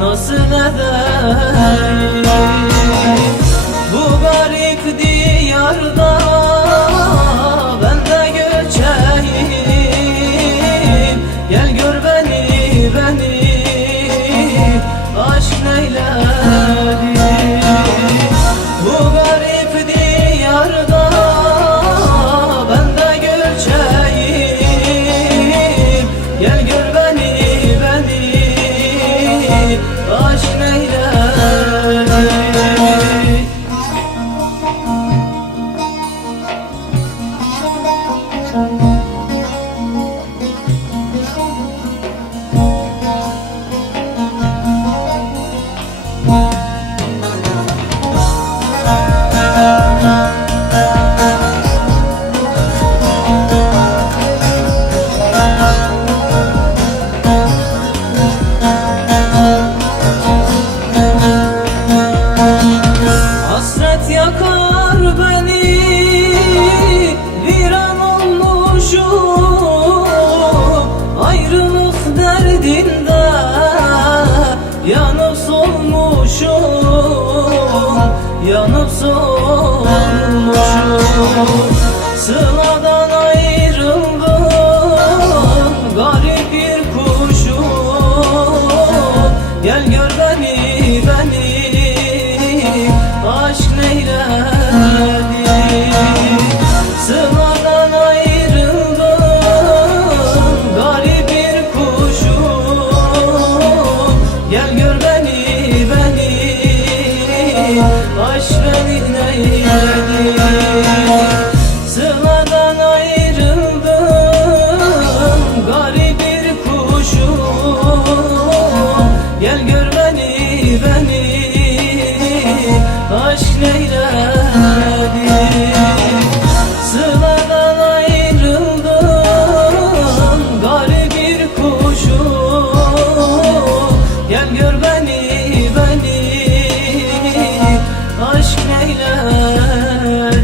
nasıl edeyim? Bu garip diyarda ben de göçeyim. Gel gör beni, aşk neyledi? Bu garip diyarda ben de göçeyim. Gel gör beni, aşk neyledi? Hasret yakar beni, viran olmuşum. Ayrılık derdinde yanıp solmuşum, yanıp solmuşum. Sıladan ayrıldım, garip bir kuşum. Gel gör beni, aşk neyledi? Sıladan ayrıldım, garip bir kuşum. Gel gör beni, aşk beni neyledi? Sıladan ayrıldım, garip bir kuşum. Gel gör beni, aşk neyledi? Sıladan ayrıldım, garip bir kuşum. Gel gör beni, aşk neyledi?